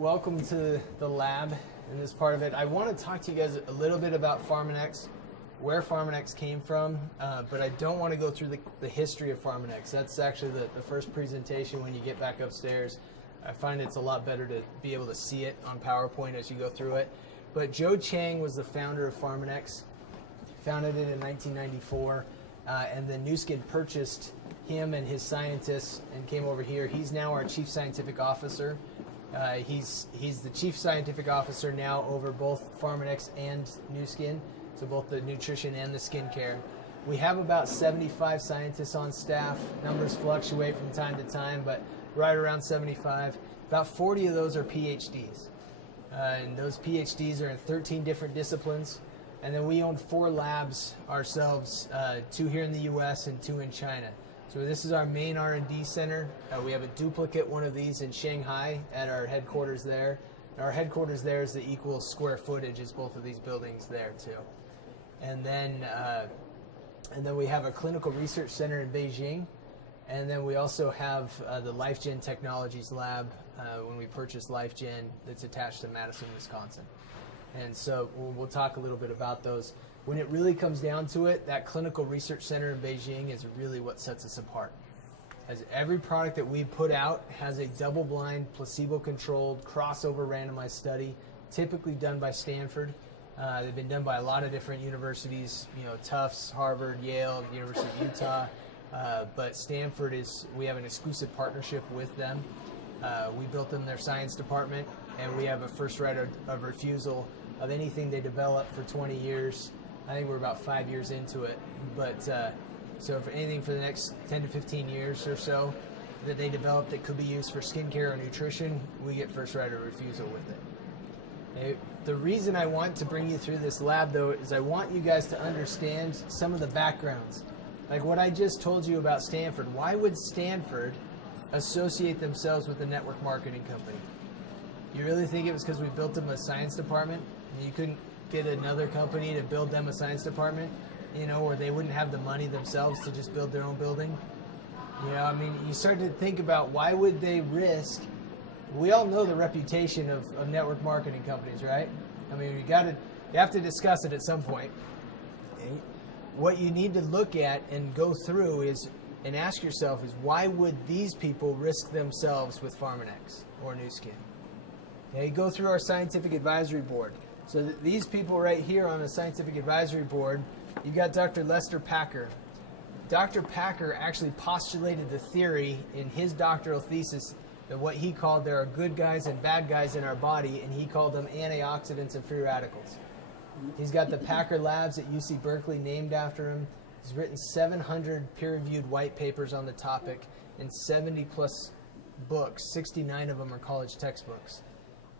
welcome to the lab in this part of it. I want to talk to you guys a little bit about Pharmanex, where Pharmanex came from, but I don't want to go through the history of Pharmanex. That's actually the first presentation when you get back upstairs. I find it's a lot better to be able to see it on PowerPoint as you go through it. But Joe Chang was the founder of Pharmanex, founded it in 1994, and then Nu Skin purchased him and his scientists and came over here. He's now our chief scientific officer. He's the chief scientific officer now over both Pharmanex and Nu Skin, so both the nutrition and the skincare. We have about 75 scientists on staff. Numbers fluctuate from time to time, but right around 75. About 40 of those are PhDs. And those PhDs are in 13 different disciplines. And then we own 4 labs ourselves, 2 here in the US and 2 in China. So this is our main R&D center. We have a duplicate one of these in Shanghai at our headquarters there. And our headquarters there is the equal square footage as both of these buildings there too. And then we have a clinical research center in Beijing. And then we also have the LifeGen Technologies lab when we purchased LifeGen that's attached to Madison, Wisconsin. And so we'll talk a little bit about those. When it really comes down to it, that clinical research center in Beijing is really what sets us apart. As every product that we put out has a double-blind, placebo-controlled, crossover randomized study, typically done by Stanford. They've been done by a lot of different universities, Tufts, Harvard, Yale, University of Utah. But Stanford we have an exclusive partnership with them. We built them their science department, and we have a first right of refusal of anything they develop for 20 years. I think we're about 5 years into it. But so for anything for the next 10 to 15 years or so that they develop that could be used for skincare or nutrition, we get first right of refusal with it. The reason I want to bring you through this lab, though, is I want you guys to understand some of the backgrounds. Like what I just told you about Stanford. Why would Stanford associate themselves with a network marketing company? You really think it was because we built them a science department and you couldn't get another company to build them a science department, or they wouldn't have the money themselves to just build their own building? You start to think about why would they risk. We all know the reputation of network marketing companies, right? You have to discuss it at some point. What you need to look at and go through and ask yourself is, why would these people risk themselves with Pharmanex or Nu Skin? Go through our scientific advisory board. So these people right here on the scientific advisory board, you got Dr. Lester Packer. Dr. Packer actually postulated the theory in his doctoral thesis that what he called there are good guys and bad guys in our body, and he called them antioxidants and free radicals. He's got the Packer Labs at UC Berkeley named after him. He's written 700 peer-reviewed white papers on the topic and 70 plus books. 69 of them are college textbooks.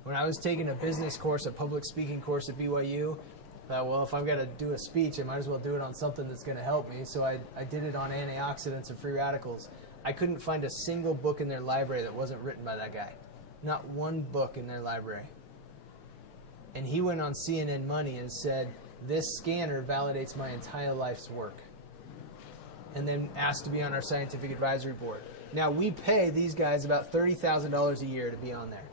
When I was taking a business course, a public speaking course at BYU, I thought, well, if I've got to do a speech, I might as well do it on something that's going to help me. So I did it on antioxidants and free radicals. I couldn't find a single book in their library that wasn't written by that guy. Not one book in their library. And he went on CNN Money and said, this scanner validates my entire life's work. And then asked to be on our scientific advisory board. Now, we pay these guys about $30,000 a year to be on there.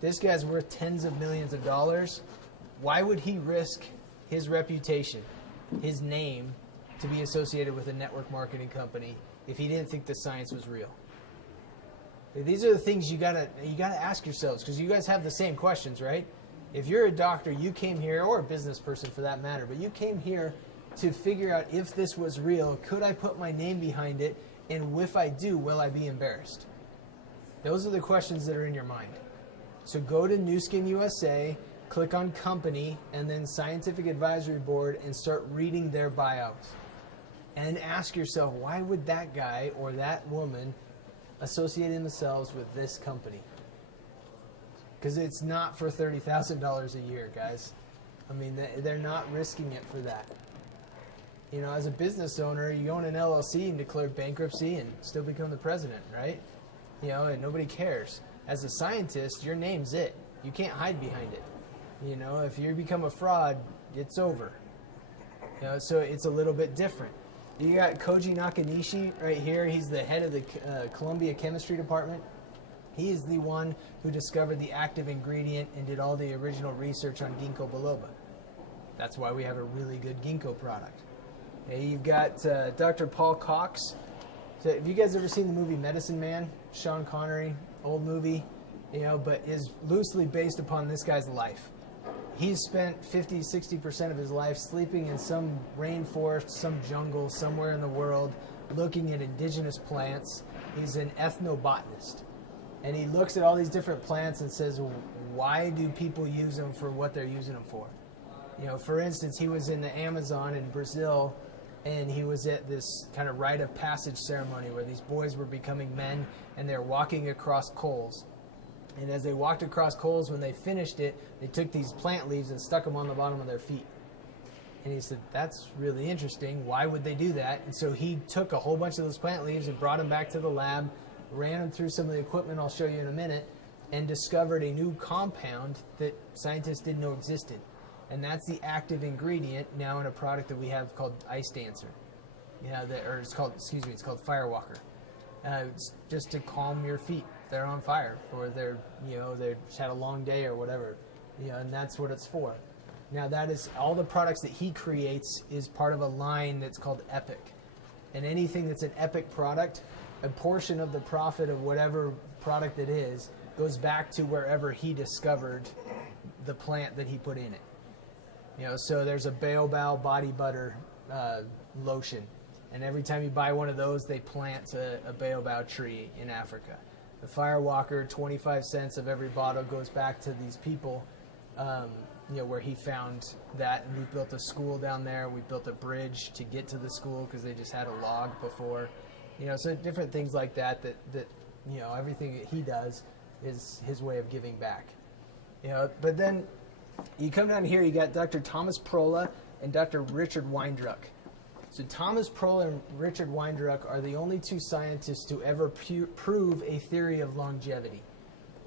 This guy's worth tens of millions of dollars. Why would he risk his reputation, his name, to be associated with a network marketing company if he didn't think the science was real? These are the things you gotta ask yourselves, because you guys have the same questions, right? If you're a doctor, you came here, or a business person for that matter, but you came here to figure out if this was real, could I put my name behind it, and if I do, will I be embarrassed? Those are the questions that are in your mind. So go to Nu Skin USA, click on company, and then scientific advisory board, and start reading their bios. And ask yourself, why would that guy or that woman associate themselves with this company? Because it's not for $30,000 a year, guys. They're not risking it for that. As a business owner, you own an LLC and declare bankruptcy and still become the president, right? And nobody cares. As a scientist, your name's it. You can't hide behind it. If you become a fraud, it's over. So it's a little bit different. You got Koji Nakanishi right here. He's the head of the Columbia Chemistry Department. He is the one who discovered the active ingredient and did all the original research on ginkgo biloba. That's why we have a really good ginkgo product. You've got Dr. Paul Cox. So have you guys ever seen the movie Medicine Man? Sean Connery, old movie, but is loosely based upon this guy's life. He's spent 50-60% of his life sleeping in some rainforest, some jungle, somewhere in the world, looking at indigenous plants. He's an ethnobotanist. And he looks at all these different plants and says, why do people use them for what they're using them for? For instance, he was in the Amazon in Brazil, and he was at this kind of rite of passage ceremony where these boys were becoming men, and they're walking across coals. And as they walked across coals, when they finished it, they took these plant leaves and stuck them on the bottom of their feet. And he said, that's really interesting. Why would they do that? And so he took a whole bunch of those plant leaves and brought them back to the lab, ran them through some of the equipment I'll show you in a minute, and discovered a new compound that scientists didn't know existed. And that's the active ingredient now in a product that we have called Ice Dancer. It's called Firewalker. It's just to calm your feet. They're on fire, or they're just had a long day or whatever, and that's what it's for. Now that is all the products that he creates is part of a line that's called Epic. And anything that's an Epic product, a portion of the profit of whatever product it is goes back to wherever he discovered the plant that he put in it. So there's a baobab body butter lotion, and every time you buy one of those, they plant a baobab tree in Africa. The Firewalker, 25 cents of every bottle goes back to these people, where he found that. And we built a school down there. We built a bridge to get to the school because they just had a log before. So different things like that everything that he does is his way of giving back. But then you come down here, you got Dr. Thomas Prola and Dr. Richard Weindruck. So Thomas Prola and Richard Weindruck are the only two scientists to ever prove a theory of longevity.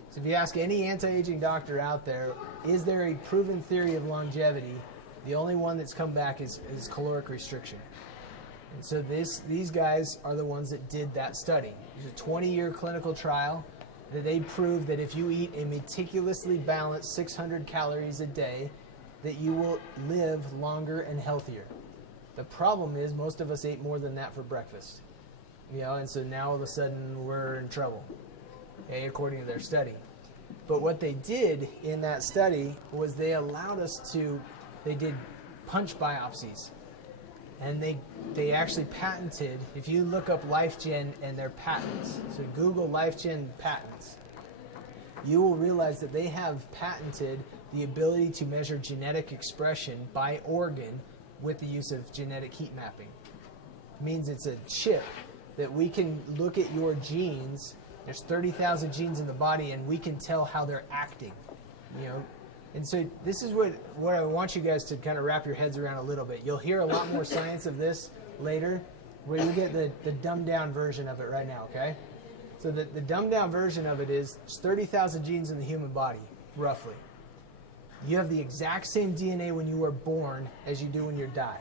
So if you ask any anti-aging doctor out there, is there a proven theory of longevity? The only one that's come back is caloric restriction. And so these guys are the ones that did that study. It's a 20-year clinical trial that they proved that if you eat a meticulously balanced 600 calories a day, that you will live longer and healthier. The problem is most of us ate more than that for breakfast. And so now all of a sudden we're in trouble, according to their study. But what they did in that study was they allowed us they did punch biopsies. And they actually patented, if you look up LifeGen and their patents, so Google LifeGen patents, you will realize that they have patented the ability to measure genetic expression by organ with the use of genetic heat mapping. It means it's a chip that we can look at your genes. There's 30,000 genes in the body, and we can tell how they're acting. And so this is what I want you guys to kind of wrap your heads around a little bit. You'll hear a lot more science of this later, where you get the dumbed-down version of it right now, okay? So the dumbed-down version of it is there's 30,000 genes in the human body, roughly. You have the exact same DNA when you were born as you do when you die.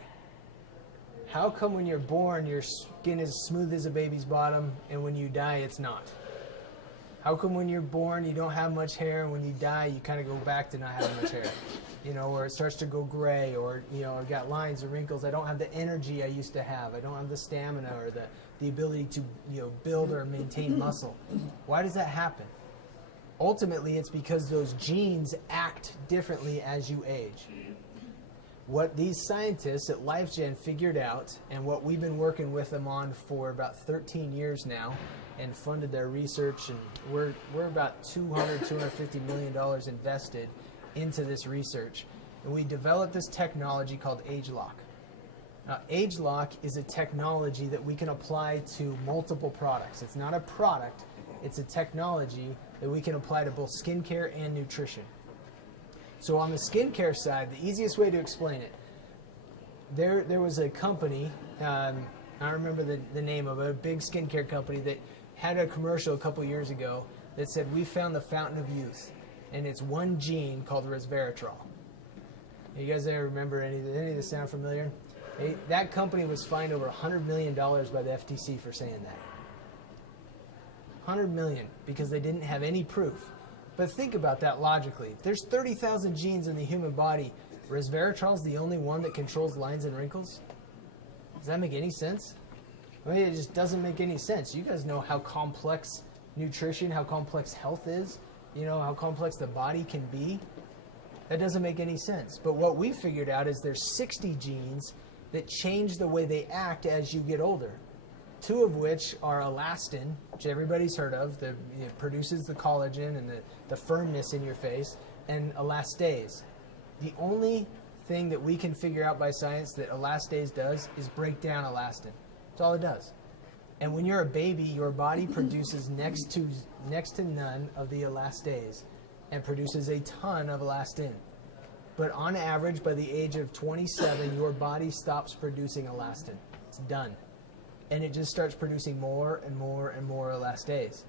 How come when you're born, your skin is smooth as a baby's bottom, and when you die, it's not? How come when you're born, you don't have much hair, and when you die, you kind of go back to not having much hair? Or it starts to go gray, or, I've got lines or wrinkles. I don't have the energy I used to have. I don't have the stamina or the ability to, build or maintain muscle. Why does that happen? Ultimately, it's because those genes act differently as you age. What these scientists at LifeGen figured out, and what we've been working with them on for about 13 years now, and funded their research, and we're about $250 million invested into this research. And we developed this technology called AgeLock. Now, AgeLock is a technology that we can apply to multiple products. It's not a product, it's a technology that we can apply to both skincare and nutrition. So on the skincare side, the easiest way to explain it, there was a company, I don't remember the name of it, a big skincare company that had a commercial a couple years ago that said, we found the fountain of youth, and it's one gene called resveratrol. You guys ever remember any of this sound familiar? That company was fined over $100 million by the FTC for saying that. 100 million, because they didn't have any proof. But think about that logically. If there's 30,000 genes in the human body, resveratrol is the only one that controls lines and wrinkles? Does that make any sense? I mean, it just doesn't make any sense. You guys know how complex nutrition, how complex health is, you know, how complex the body can be. That doesn't make any sense. But what we figured out is there's 60 genes that change the way they act as you get older. 2 of which are elastin, which everybody's heard of. It produces the collagen and the firmness in your face, and elastase. The only thing that we can figure out by science that elastase does is break down elastin. That's all it does. And when you're a baby, your body produces next to none of the elastase and produces a ton of elastin. But on average, by the age of 27, your body stops producing elastin. It's done. And it just starts producing more and more and more elastase.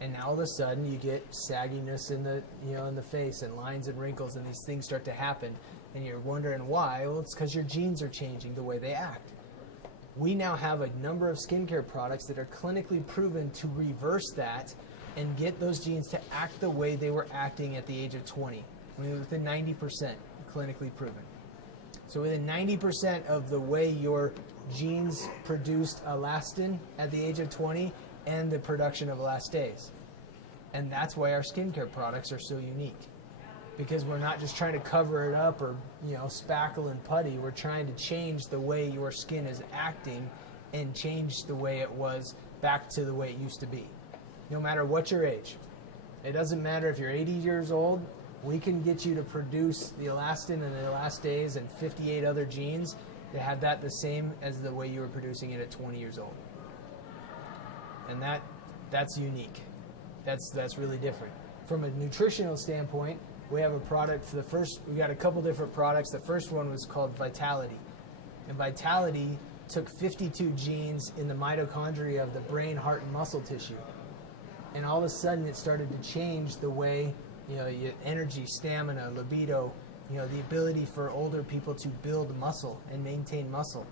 And now all of a sudden you get sagginess in the face and lines and wrinkles, and these things start to happen. And you're wondering why. Well, it's because your genes are changing the way they act. We now have a number of skincare products that are clinically proven to reverse that and get those genes to act the way they were acting at the age of 20. I mean, within 90% clinically proven. So within 90% of the way your genes produced elastin at the age of 20 and the production of elastase. And that's why our skincare products are so unique. Because we're not just trying to cover it up or, spackle and putty. We're trying to change the way your skin is acting and change the way it was back to the way it used to be. No matter what your age. It doesn't matter if you're 80 years old, we can get you to produce the elastin and the elastase and 58 other genes that have that the same as the way you were producing it at 20 years old. And that's unique. That's really different. From a nutritional standpoint, we have a product we got a couple different products. The first one was called Vitality. And Vitality took 52 genes in the mitochondria of the brain, heart, and muscle tissue. And all of a sudden it started to change the way, your energy, stamina, libido, the ability for older people to build muscle and maintain muscle.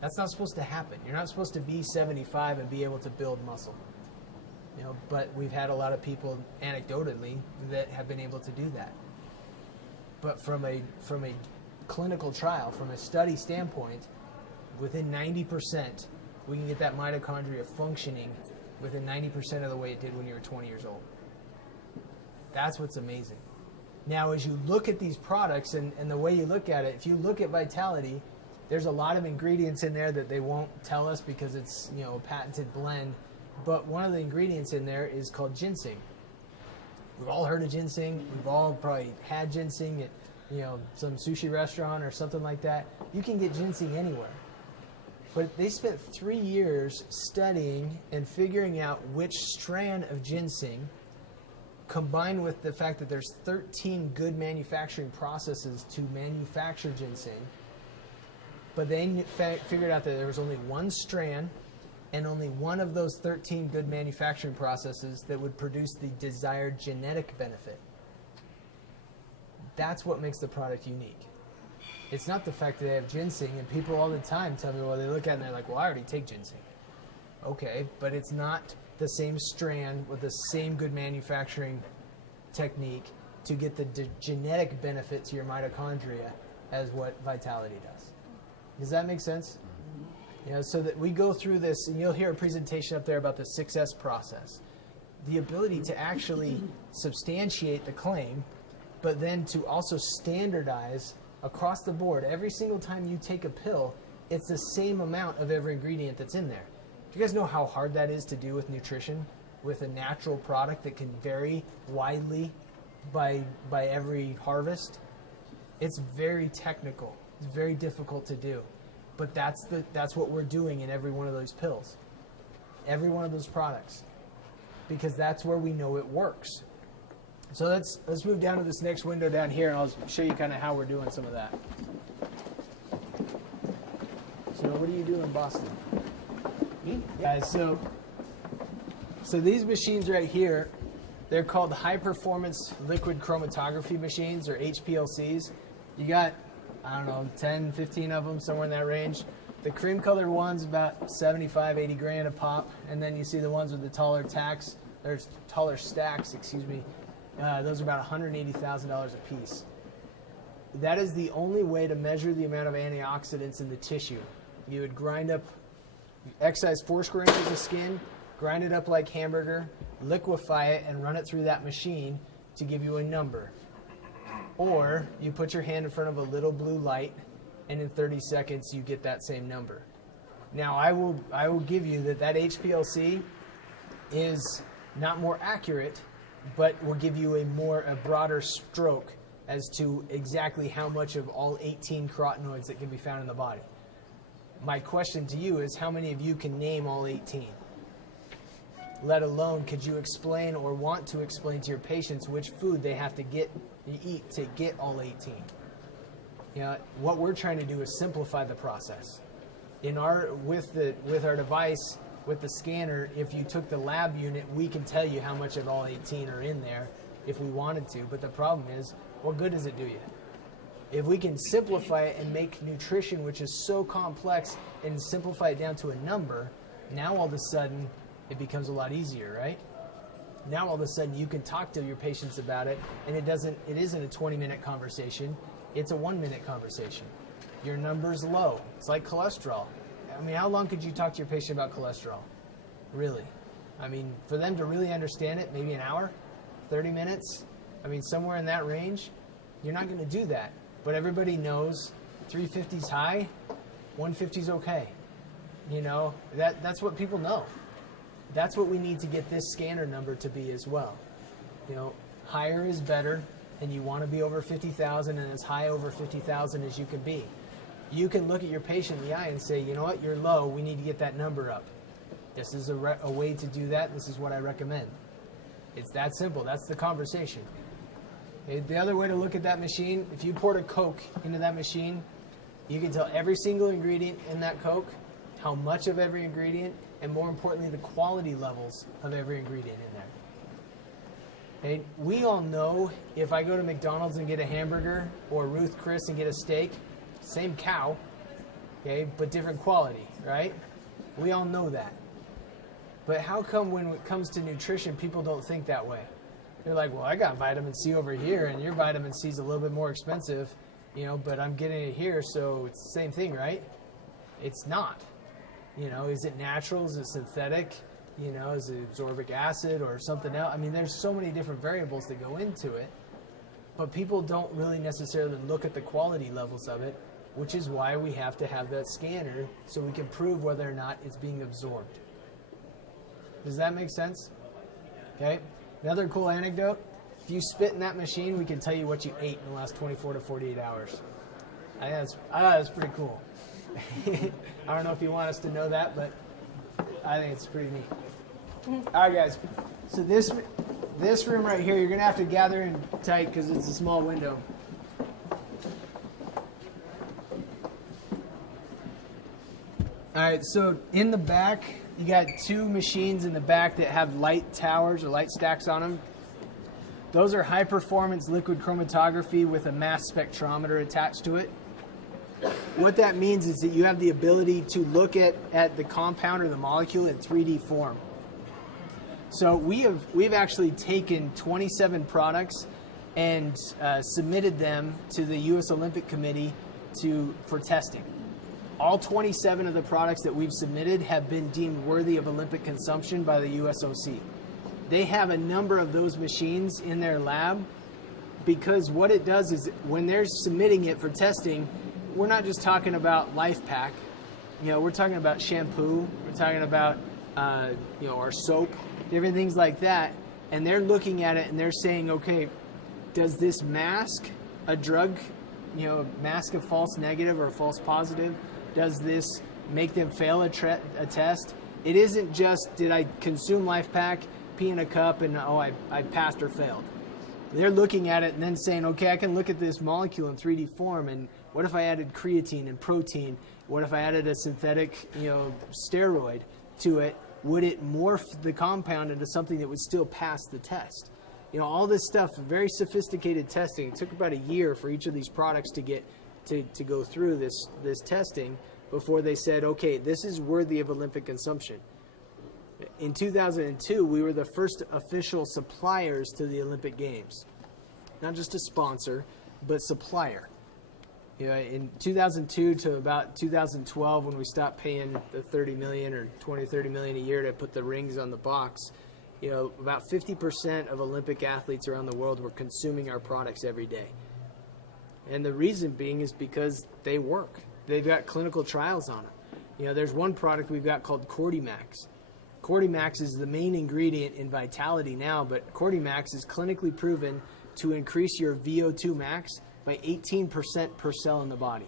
That's not supposed to happen. You're not supposed to be 75 and be able to build muscle. But we've had a lot of people, anecdotally, that have been able to do that. But from a clinical trial, from a study standpoint, within 90%, we can get that mitochondria functioning within 90% of the way it did when you were 20 years old. That's what's amazing. Now, as you look at these products and the way you look at it, if you look at Vitality, there's a lot of ingredients in there that they won't tell us because it's a patented blend. But one of the ingredients in there is called ginseng. We've all heard of ginseng. We've all probably had ginseng at some sushi restaurant or something like that. You can get ginseng anywhere. But they spent 3 years studying and figuring out which strand of ginseng, combined with the fact that there's 13 good manufacturing processes to manufacture ginseng. But they figured out that there was only one strand and only one of those 13 good manufacturing processes that would produce the desired genetic benefit. That's what makes the product unique. It's not the fact that they have ginseng, and people all the time tell me, well, they look at it and they're like, well, I already take ginseng. Okay, but it's not the same strand with the same good manufacturing technique to get the genetic benefit to your mitochondria as what Vitality does. Does that make sense? So that we go through this, and you'll hear a presentation up there about the 6S process. The ability to actually substantiate the claim, but then to also standardize across the board. Every single time you take a pill, it's the same amount of every ingredient that's in there. Do you guys know how hard that is to do with nutrition, with a natural product that can vary widely by every harvest? It's very technical. It's very difficult to do. But that's what we're doing in every one of those pills, every one of those products, because that's where we know it works. So let's move down to this next window down here, and I'll show you kind of how we're doing some of that. So what do you do in Boston? Guys, so these machines right here, they're called high performance liquid chromatography machines, or HPLCs. You got, 10, 15 of them, somewhere in that range. The cream colored one's about 75, 80 grand a pop. And then you see the ones with the taller tacks, there's taller stacks, excuse me. Those are about $180,000 a piece. That is the only way to measure the amount of antioxidants in the tissue. You would grind up, excise 4 square inches of skin, grind it up like hamburger, liquefy it, and run it through that machine to give you a number. Or you put your hand in front of a little blue light, and in 30 seconds you get that same number. Now I will give you that HPLC is not more accurate, but will give you a broader stroke as to exactly how much of all 18 carotenoids that can be found in the body. My question to you is, how many of you can name all 18? Let alone, could you explain or want to explain to your patients which food they have to eat to get all 18? You know, what we're trying to do is simplify the process. With our device, with the scanner, if you took the lab unit, we can tell you how much of all 18 are in there if we wanted to. But the problem is, what good does it do you? If we can simplify it and make nutrition, which is so complex, and simplify it down to a number, now all of a sudden it becomes a lot easier, right? Now all of a sudden you can talk to your patients about it, and it isn't a 20-minute conversation, it's a 1-minute conversation. Your number's low. It's like cholesterol. I mean, how long could you talk to your patient about cholesterol? Really? I mean, for them to really understand it, maybe an hour, 30 minutes? I mean, somewhere in that range. You're not going to do that. But everybody knows 350 is high, 150 is okay. You know, that's what people know. That's what we need to get this scanner number to be as well. You know, higher is better, and you want to be over 50,000 and as high over 50,000 as you can be. You can look at your patient in the eye and say, you know what, you're low, we need to get that number up. This is a way to do that, this is what I recommend. It's that simple, that's the conversation. The other way to look at that machine, if you poured a Coke into that machine, you can tell every single ingredient in that Coke, how much of every ingredient, and more importantly, the quality levels of every ingredient in there. Okay? We all know if I go to McDonald's and get a hamburger, or Ruth Chris and get a steak, same cow, okay, but different quality, right? We all know that. But how come when it comes to nutrition, people don't think that way? They're like, well, I got vitamin C over here, and your vitamin C is a little bit more expensive, you know, but I'm getting it here, so it's the same thing, right? It's not. You know, is it natural? Is it synthetic? You know, is it ascorbic acid or something else? I mean, there's so many different variables that go into it, but people don't really necessarily look at the quality levels of it, which is why we have to have that scanner so we can prove whether or not it's being absorbed. Does that make sense? Okay. Another cool anecdote, if you spit in that machine, we can tell you what you ate in the last 24 to 48 hours. I thought that's pretty cool. I don't know if you want us to know that, but I think it's pretty neat. All right, guys. So this room right here, you're going to have to gather in tight because it's a small window. All right, so in the back, you got 2 machines in the back that have light towers or light stacks on them. Those are high-performance liquid chromatography with a mass spectrometer attached to it. What that means is that you have the ability to look at the compound or the molecule in 3D form. So we've actually taken 27 products and submitted them to the U.S. Olympic Committee for testing. All 27 of the products that we've submitted have been deemed worthy of Olympic consumption by the USOC. They have a number of those machines in their lab because what it does is when they're submitting it for testing, we're not just talking about LifePak. You know, we're talking about shampoo. We're talking about our soap, different things like that. And they're looking at it and they're saying, okay, does this mask a drug? You know, mask a false negative or a false positive? Does this make them fail a test? It isn't just, did I consume LifePak, pee in a cup, and I passed or failed. They're looking at it and then saying, okay, I can look at this molecule in 3D form, and what if I added creatine and protein? What if I added a synthetic, steroid to it? Would it morph the compound into something that would still pass the test? You know, all this stuff, very sophisticated testing. It took about a year for each of these products to get to go through this testing before they said, okay, this is worthy of Olympic consumption. In 2002, we were the first official suppliers to the Olympic Games. Not just a sponsor, but supplier. You know, in 2002 to about 2012, when we stopped paying the 30 million or 20, 30 million a year to put the rings on the box, you know, about 50% of Olympic athletes around the world were consuming our products every day. And the reason being is because they work. They've got clinical trials on them. You know, there's one product we've got called Cordymax. Cordymax is the main ingredient in Vitality now, but Cordymax is clinically proven to increase your VO2 max by 18% per cell in the body.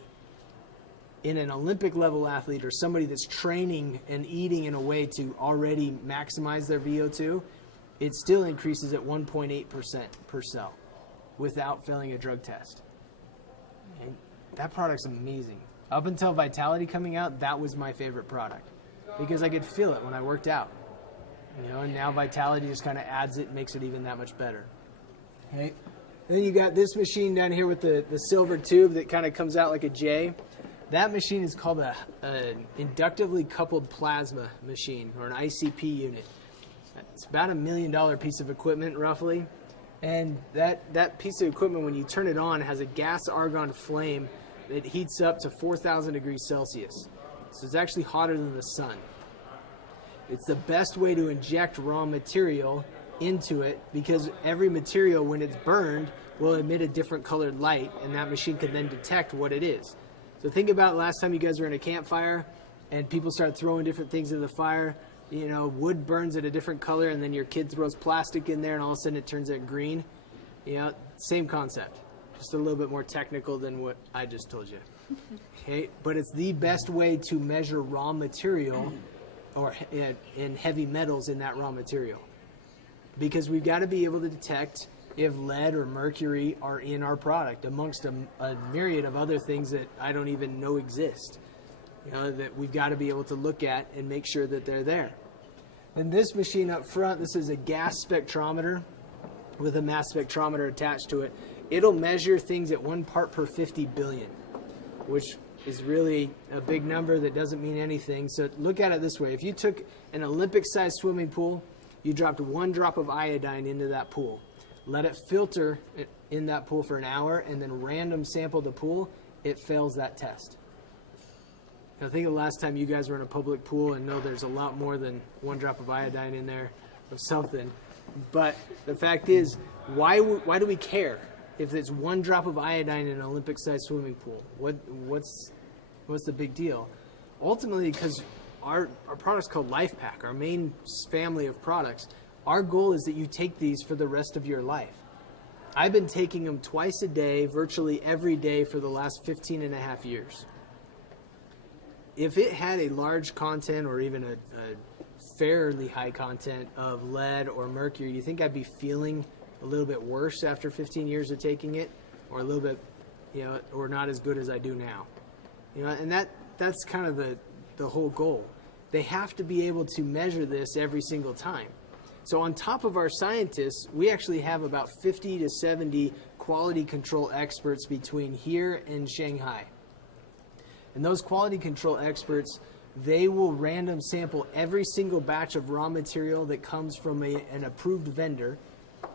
In an Olympic level athlete or somebody that's training and eating in a way to already maximize their VO2, it still increases at 1.8% per cell without failing a drug test. And that product's amazing. Up until Vitality coming out, that was my favorite product because I could feel it when I worked out. You know, and now Vitality just kind of adds it, makes it even that much better. Okay. Then you got this machine down here with the silver tube that kind of comes out like a J. That machine is called an inductively coupled plasma machine, or an ICP unit. It's about $1 million piece of equipment, roughly. And that piece of equipment, when you turn it on, has a gas argon flame that heats up to 4,000 degrees Celsius. So it's actually hotter than the sun. It's the best way to inject raw material into it because every material, when it's burned, will emit a different colored light, and that machine can then detect what it is. So think about last time you guys were in a campfire and people start throwing different things in the fire. You know, wood burns at a different color, and then your kid throws plastic in there, and all of a sudden it turns out green. You know, same concept, just a little bit more technical than what I just told you. Okay, but it's the best way to measure raw material or in heavy metals in that raw material, because we've got to be able to detect if lead or mercury are in our product, amongst a myriad of other things that I don't even know exist. You know, that we've got to be able to look at and make sure that they're there. And this machine up front, this is a gas spectrometer with a mass spectrometer attached to it. It'll measure things at 1 part per 50 billion, which is really a big number that doesn't mean anything. So look at it this way. If you took an Olympic-sized swimming pool, you dropped 1 drop of iodine into that pool, let it filter in that pool for an hour, and then random sample the pool, it fails that test. I think the last time you guys were in a public pool and know there's a lot more than 1 drop of iodine in there of something. But the fact is, why do we care if it's 1 drop of iodine in an Olympic-sized swimming pool? What's the big deal? Ultimately, because our product's called Life Pack, our main family of products, our goal is that you take these for the rest of your life. I've been taking them twice a day, virtually every day for the last 15 and a half years. If it had a large content or even a fairly high content of lead or mercury, do you think I'd be feeling a little bit worse after 15 years of taking it, or a little bit, you know, or not as good as I do now? You know, and that's kind of the whole goal. They have to be able to measure this every single time. So on top of our scientists, we actually have about 50 to 70 quality control experts between here and Shanghai. And those quality control experts, they will random sample every single batch of raw material that comes from an approved vendor.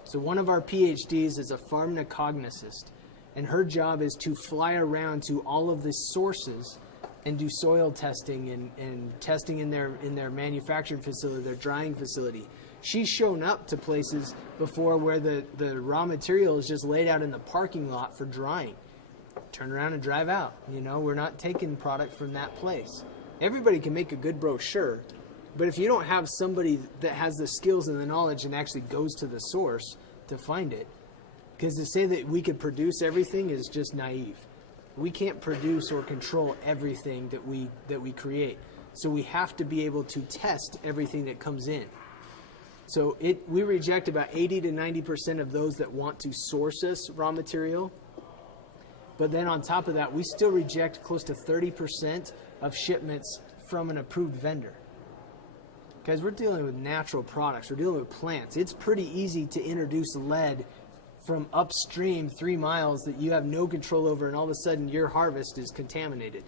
So one of our PhDs is a pharmacognosist, and her job is to fly around to all of the sources and do soil testing and testing in their manufacturing facility, their drying facility. She's shown up to places before where the raw material is just laid out in the parking lot for drying. Turn around and drive out. You know, we're not taking product from that place. Everybody can make a good brochure, but if you don't have somebody that has the skills and the knowledge and actually goes to the source to find it, because to say that we could produce everything is just naive. We can't produce or control everything that we create. So we have to be able to test everything that comes in. So we reject about 80 to 90% of those that want to source us raw material. But then on top of that, we still reject close to 30% of shipments from an approved vendor. Guys, we're dealing with natural products. We're dealing with plants. It's pretty easy to introduce lead from upstream 3 miles that you have no control over, and all of a sudden your harvest is contaminated.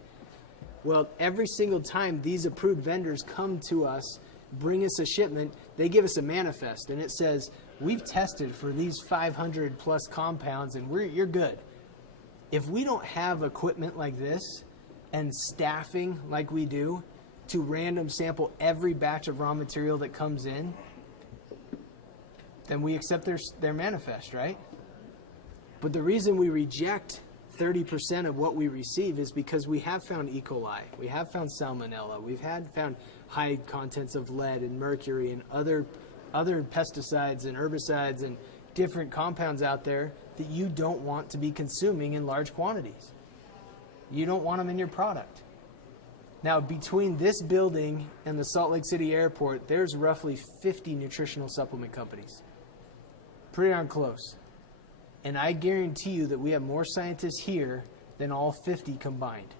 Well, every single time these approved vendors come to us, bring us a shipment, they give us a manifest, and it says, we've tested for these 500 plus compounds, and you're good. If we don't have equipment like this and staffing like we do to random sample every batch of raw material that comes in, then we accept their manifest, right? But the reason we reject 30% of what we receive is because we have found E. coli, we have found salmonella, we've found high contents of lead and mercury and other pesticides and herbicides and different compounds out there that you don't want to be consuming in large quantities. You don't want them in your product. Now, between this building and the Salt Lake City airport, there's roughly 50 nutritional supplement companies. Pretty darn close. And I guarantee you that we have more scientists here than all 50 combined.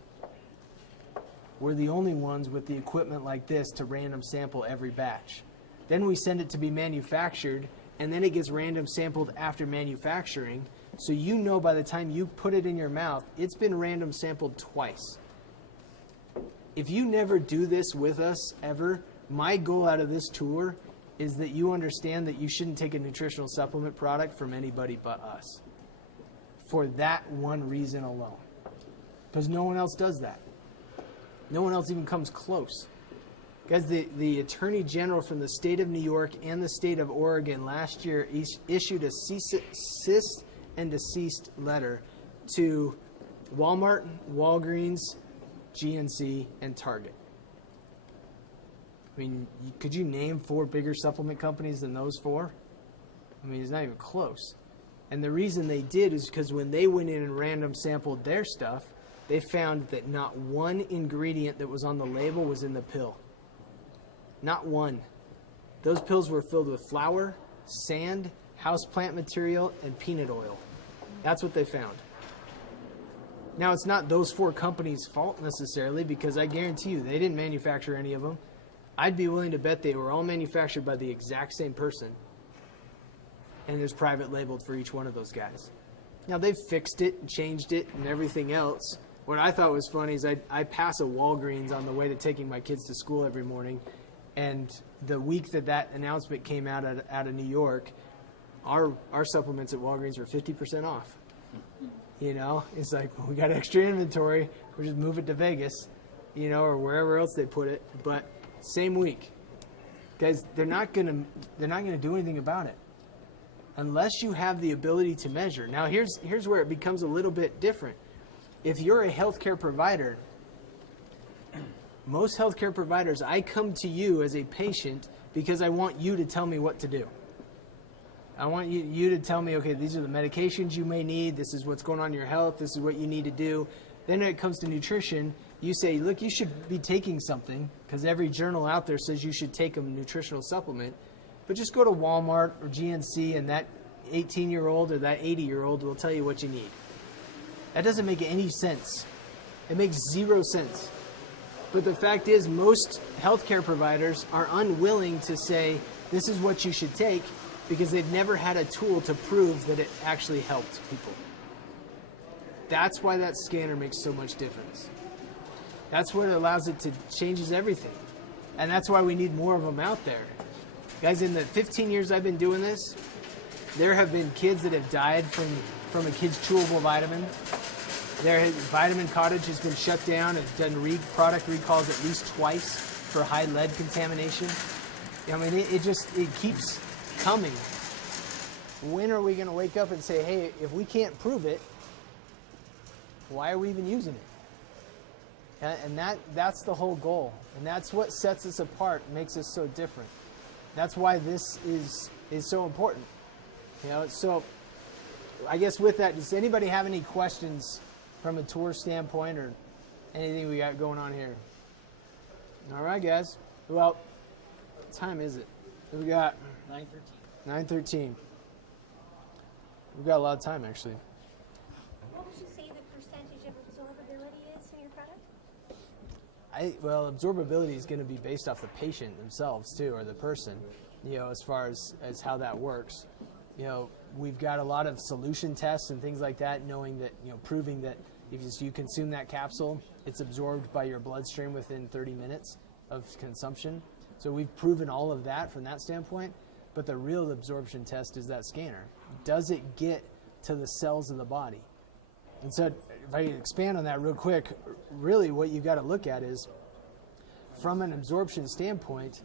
We're the only ones with the equipment like this to random sample every batch. Then we send it to be manufactured, and then it gets random sampled after manufacturing, so you know by the time you put it in your mouth, it's been random sampled twice. If you never do this with us ever, my goal out of this tour is that you understand that you shouldn't take a nutritional supplement product from anybody but us. For that one reason alone. Because no one else does that. No one else even comes close. Guys, the Attorney General from the state of New York and the state of Oregon last year issued a cease and desist letter to Walmart, Walgreens, GNC, and Target. I mean, could you name 4 bigger supplement companies than those 4? I mean, it's not even close. And the reason they did is because when they went in and random sampled their stuff, they found that not one ingredient that was on the label was in the pill. Not one. Those pills were filled with flour, sand, houseplant material, and peanut oil. That's what they found. Now, it's not those 4 companies' fault necessarily, because I guarantee you they didn't manufacture any of them. I'd be willing to bet they were all manufactured by the exact same person. And there's private labeled for each one of those guys. Now, they've fixed it and changed it and everything else. What I thought was funny is I pass a Walgreens on the way to taking my kids to school every morning. And the week that announcement came out of New York, our supplements at Walgreens were 50% off. You know, it's like, well, we got extra inventory. We'll just move it to Vegas, you know, or wherever else they put it. But same week, guys, they're not gonna do anything about it unless you have the ability to measure. Now, here's where it becomes a little bit different. If you're a healthcare provider, most healthcare providers, I come to you as a patient because I want you to tell me what to do. I want you to tell me, okay, these are the medications you may need. This is what's going on in your health. This is what you need to do. Then when it comes to nutrition, you say, look, you should be taking something because every journal out there says you should take a nutritional supplement. But just go to Walmart or GNC and that 18-year-old or that 80-year-old will tell you what you need. That doesn't make any sense. It makes 0 sense. But the fact is, most healthcare providers are unwilling to say, this is what you should take, because they've never had a tool to prove that it actually helped people. That's why that scanner makes so much difference. That's what allows it to changes everything. And that's why we need more of them out there. Guys, in the 15 years I've been doing this, there have been kids that have died from a kid's chewable vitamin. Vitamin Cottage has been shut down and done product recalls at least twice for high lead contamination. I mean, it keeps coming. When are we going to wake up and say, hey, if we can't prove it, why are we even using it? And that's the whole goal. And that's what sets us apart, makes us so different. That's why this is so important. You know, so I guess with that, does anybody have any questions from a tour standpoint or anything we got going on here? All right, guys. Well, what time is it? We got 9:13. We've got a lot of time, actually. What would you say the percentage of absorbability is in your product? Well, absorbability is going to be based off the patient themselves too, or the person, you know, as far as how that works. You know, we've got a lot of solution tests and things like that, knowing that, you know, proving that if you consume that capsule, it's absorbed by your bloodstream within 30 minutes of consumption. So we've proven all of that from that standpoint, but the real absorption test is that scanner. Does it get to the cells of the body? And so if I expand on that real quick, really what you've got to look at is, from an absorption standpoint,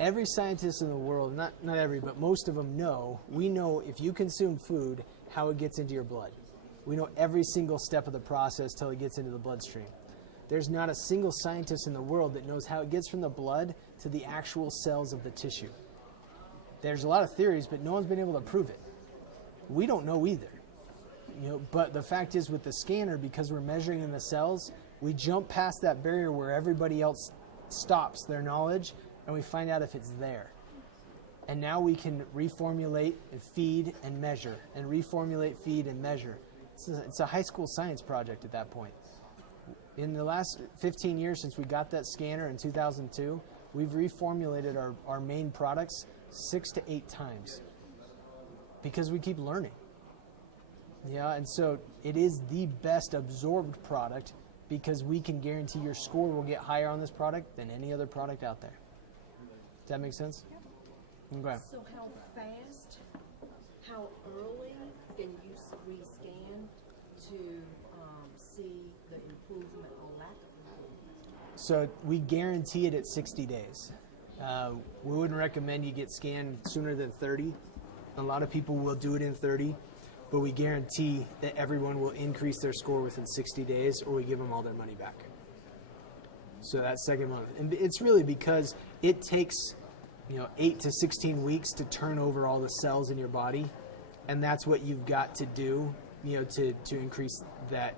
every scientist in the world, not every, but most of them we know if you consume food, how it gets into your blood. We know every single step of the process till it gets into the bloodstream. There's not a single scientist in the world that knows how it gets from the blood to the actual cells of the tissue. There's a lot of theories, but no one's been able to prove it. We don't know either. But the fact is, with the scanner, because we're measuring in the cells, we jump past that barrier where everybody else stops their knowledge, and we find out if it's there. And now we can reformulate and feed and measure, and reformulate, feed, and measure. It's a high school science project at that point. In the last 15 years since we got that scanner in 2002, we've reformulated our main products 6 to 8 times because we keep learning. Yeah, and so it is the best absorbed product because we can guarantee your score will get higher on this product than any other product out there. Does that make sense? Okay. So how fast, how early can you rescan to see the improvement or lack of improvement? So we guarantee it at 60 days. We wouldn't recommend you get scanned sooner than 30. A lot of people will do it in 30, but we guarantee that everyone will increase their score within 60 days or we give them all their money back. So that second month. And it's really because it takes 8 to 16 weeks to turn over all the cells in your body, and that's what you've got to do, to increase that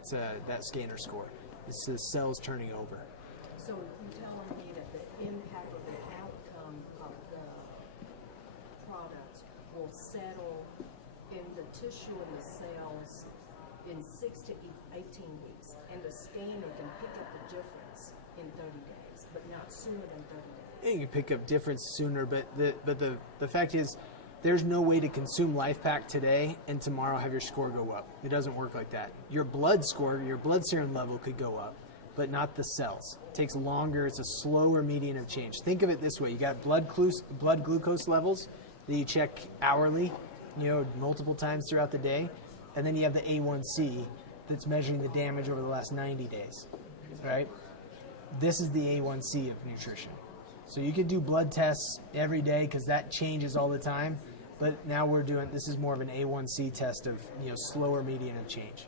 scanner score. It's the cells turning over. So you're telling me that the impact of the outcome of the product will settle in the tissue and the cells in 6 to 18 weeks, and the scanner can pick up the difference in 30 days, but not sooner than 30 days. You can pick up difference sooner, but the fact is, there's no way to consume LifePak today and tomorrow have your score go up. It doesn't work like that. Your blood score, your blood serum level could go up, but not the cells. It takes longer. It's a slower median of change. Think of it this way. You got blood glucose levels that you check hourly, multiple times throughout the day, and then you have the A1C that's measuring the damage over the last 90 days, right? This is the A1C of nutrition. So you could do blood tests every day because that changes all the time, but now this is more of an A1C test of slower median of change.